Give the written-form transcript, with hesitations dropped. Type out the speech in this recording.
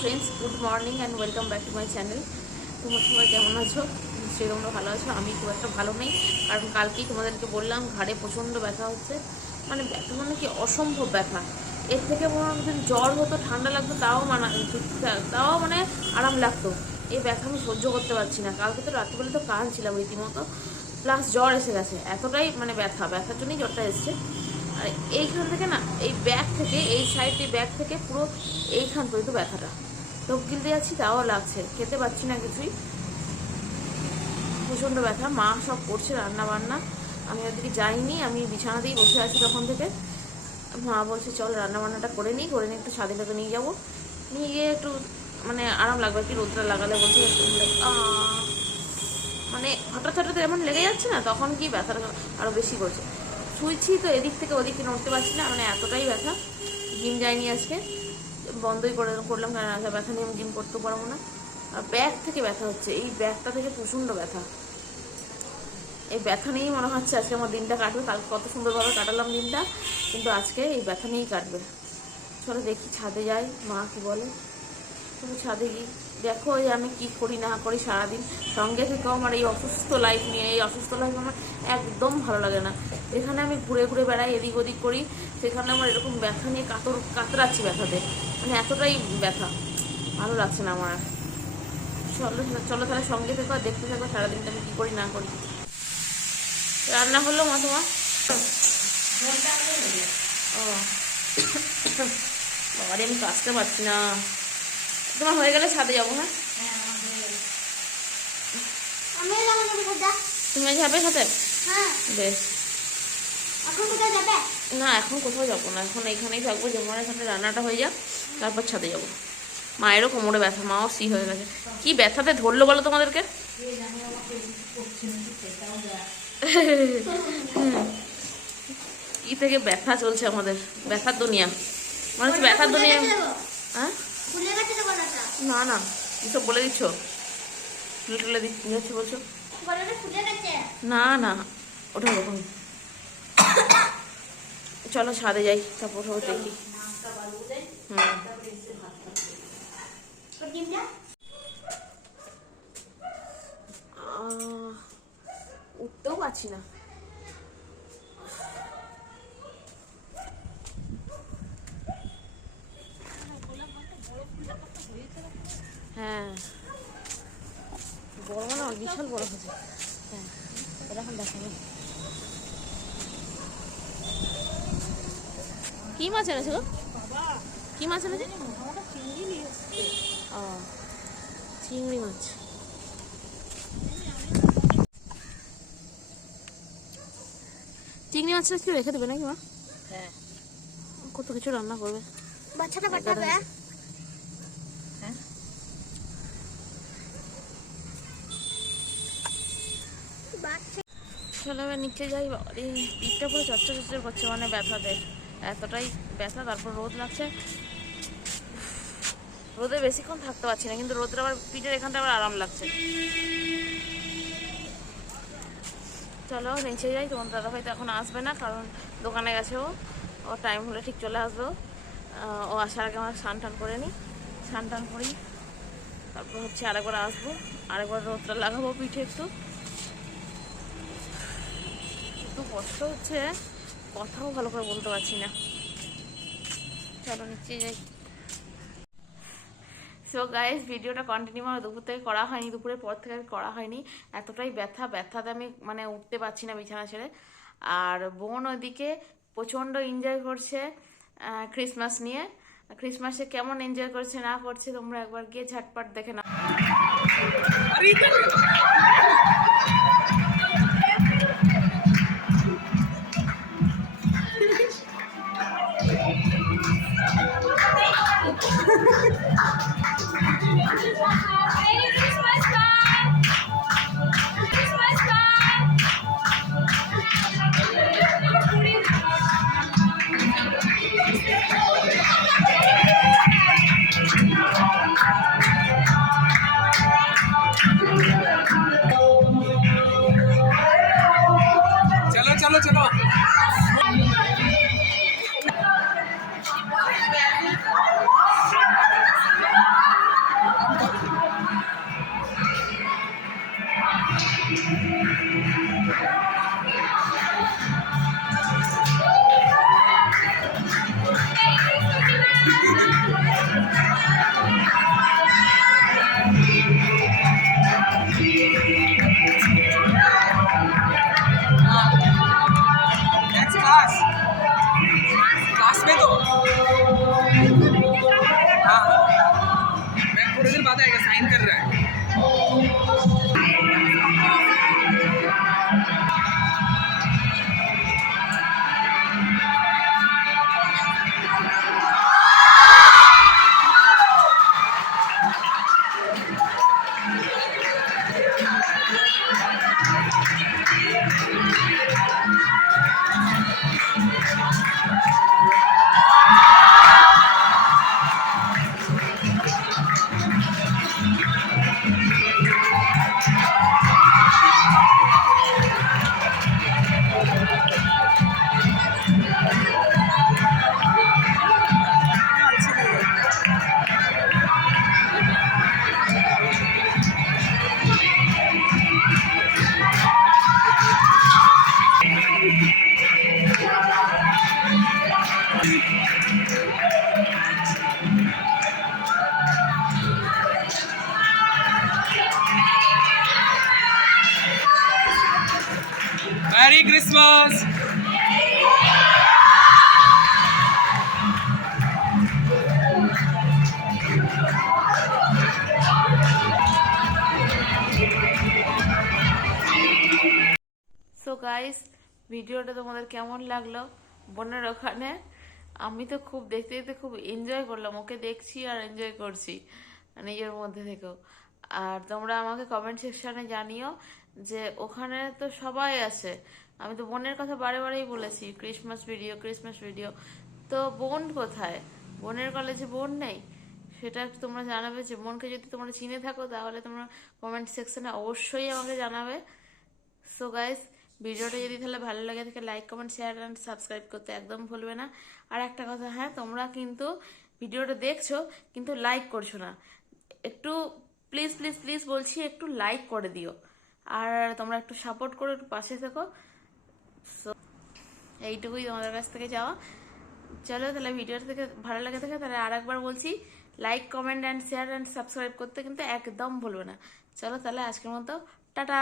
Friends, good morning and welcome back to my channel. তোমার সবাই কেমন আছো? নিশ্চয়ই তোমরা ভালো আছো। আমি খুব একটা ভালো নেই, কারণ কালকেই তোমাদেরকে বললাম ঘাড়ে প্রচণ্ড ব্যথা হচ্ছে। মানে ব্যথা মানে কি অসম্ভব ব্যথা। এর থেকে মনে যদি জ্বর হতো, ঠান্ডা লাগতো, তাও মানে আরাম লাগতো। এই ব্যথা আমি সহ্য করতে পারছি না। কালকে তো রাত্রিবেলা তো কাঁদছিলাম রীতিমতো, প্লাস জ্বর এসে গেছে। এতটাই মানে ব্যথার জন্যই জ্বরটা এসছে। আর এইখান থেকে না, এই ব্যাক থেকে, এই সাইডে ব্যাক থেকে পুরো এইখান পর্যন্ত ব্যথাটা। ঢোক গিলতে যাচ্ছি তাও লাগছে, খেতে পারছি না কিছুই, প্রচণ্ড ব্যথা। মা সব করছে রান্না বান্না, আমি ওদিকে যাইনি, আমি বিছানাতেই বসে আছি তখন থেকে। মা বলছে চল রান্না বান্নাটা করে নিই একটু স্বাধীনতা নিয়ে যাবো, নিয়ে গিয়ে একটু মানে আরাম লাগবে, একটু রোদটা লাগালে বলছে মানে হঠাৎ হঠাৎ এমন লেগে যাচ্ছে না, তখন কি ব্যথাটা আরও বেশি করছে। শুয়েছি তো এদিক থেকে ওদিকে নড়তে পারছি না, মানে এতটাই ব্যথা। জিম যাইনি আজকে, বন্ধই করলাম, কারণ আজকে ব্যথা নিয়ে আমি জিম করতে পারবো না। আর ব্যাক থেকে ব্যথা হচ্ছে, এই ব্যাকটা থেকে প্রচণ্ড ব্যথা। এই ব্যথা নিয়েই মনে হচ্ছে আজকে আমার দিনটা কাটবে। কালকে কত সুন্দরভাবে কাটালাম দিনটা, কিন্তু আজকে এই ব্যথা নিয়েই কাটবে। চলো দেখি, ছাদে যাই, মা কি বলে। তুমি ছাদে গিয়ে দেখো যে আমি কি করি না করি সারাদিন। সঙ্গে থেকেও আমার এই অসুস্থ লাইফ নিয়ে, এই অসুস্থ লাইফ আমার একদম ভালো লাগে না। এখানে আমি ঘুরে ঘুরে বেড়াই, এদিক ওদিক করি, সেখানে আমার এরকম ব্যথা নিয়ে কাতরাচ্ছি ব্যথাতে, মানে এতটাই ব্যথা, ভালো লাগছে না আমার। চলো চলো তাহলে সঙ্গে থেকো আর দেখতে থাকো সারাদিনটা আমি কী করি না করি। রান্না হলো মা তোমার? ও বাবারে, আমি কাজতে পারছি না। তোমার হয়ে গেলে ছাদে যাবো। হ্যাঁ, তুমি যাবে সাথে? বেশ। না, এখন কোথাও যাবো না, এখন এইখানেই থাকবো। যেমন সাথে রান্নাটা হয়ে যাক, তারপর ছাদে যাবো। মায়েরও কোমরে ব্যথা, মাও সি হয়ে গেছে। কি ব্যথাতে ধরলো বলো তোমাদেরকে? কি থেকে ব্যথা চলছে আমাদের, ব্যথার দুনিয়া, মানে হচ্ছে ব্যথার দুনিয়া। হ্যাঁ, না না, এসব বলে দিচ্ছ, তুলে তুলে দিচ্ছি বলছো? না না, ওটা ওরকম। চলো ছাদে যাই, তারপর দেখি। উঠতেও পারছি না। হ্যাঁ, বড় না, বিশাল বড় হয়েছে। হ্যাঁ, এরকম দেখাবো। কি মাছ এনেছে গো? কি মাছ এনেছে? ও, চিংড়ি মাছ। চিংড়ি মাছটা কি রেখে দেবে নাকি মা? হ্যাঁ, কত কিছু রান্না করবে, বাচ্চাটা পাঠাবে। হ্যাঁ, চলো এবার নিচে যাই। এই পিঠটা পুরো চচ্চর করছে, মানে ব্যথাতে এতটাই ব্যথা। তারপর রোদ লাগছে, রোদে বেশিক্ষণ থাকতে পারছি না, কিন্তু রোদের আবার পিঠের এখানটা আবার আরাম লাগছে। চলো নিচে যাই। তোমার দাদা ভাই তো এখন আসবে না, কারণ দোকানে গেছে। ও টাইম হলে ঠিক চলে আসবে। ও আসার আগে আমার স্নান টান করে নিই, স্নান টান করি, তারপর হচ্ছে আরেকবার আসবো, আরেকবার রোদটা লাগাবো পিঠে। একটু কষ্ট হচ্ছে, কথাও ভালো করে বলতে পারছি না। চলো নিচে যাই। সো গাইস, ভিডিওটা কন্টিনিউ আমার দুপুর থেকে করা হয়নি, দুপুরের পর থেকে করা হয়নি। এতটাই ব্যথাতে আমি মানে উঠতে পারছি না বিছানা ছেড়ে। আর বোন ওইদিকে প্রচণ্ড এনজয় করছে ক্রিসমাস নিয়ে। ক্রিসমাসে কেমন এনজয় করছে না করছে তোমরা একবার গিয়ে ঝটপট দেখে নাও। साइन कर रहा है। Merry Christmas! সো গাইস, ভিডিওটা তোমাদের কেমন লাগলো বোনের ওখানে? আমি তো খুব দেখতে দেখতে খুব এনজয় করলাম, ওকে দেখছি আর এনজয় করছি নিজের মধ্যে থেকেও। আর তোমরা আমাকে কমেন্ট সেকশনে জানিও যে ওখানে তো সবাই আছে। আমি তো বোনের কথা বারে বারেই বলেছি, ক্রিসমাস ভিডিও ক্রিসমাস ভিডিও, তো বোন কোথায়? বোনের কলেজে বোন নেই? সেটা একটু তোমরা জানাবে। যে বোনকে যদি তোমরা চিনে থাকো তাহলে তোমরা কমেন্ট সেকশনে অবশ্যই আমাকে জানাবে। সো গাইস, ভিডিওটা যদি তাহলে ভালো লাগে থাকে like comment share and subscribe করতে একদম ভুলবে না। আর একটা কথা, হ্যাঁ, তোমরা কিন্তু ভিডিওটা দেখছো কিন্তু লাইক করছো না। একটু প্লিজ প্লিজ প্লিজ বলছি, একটু লাইক করে দিও। আর তোমরা একটু সাপোর্ট করো, একটু পাশে থেকো। সো এইটুকুই তোমাদের কাছ থেকে যাওয়া। চলো তাহলে, ভিডিওটা থেকে ভালো লাগে থাকে তাহলে আর একবার বলছি, like comment and share and subscribe করতে কিন্তু একদম ভুলবে না। চলো তাহলে আজকের মতো টাটা।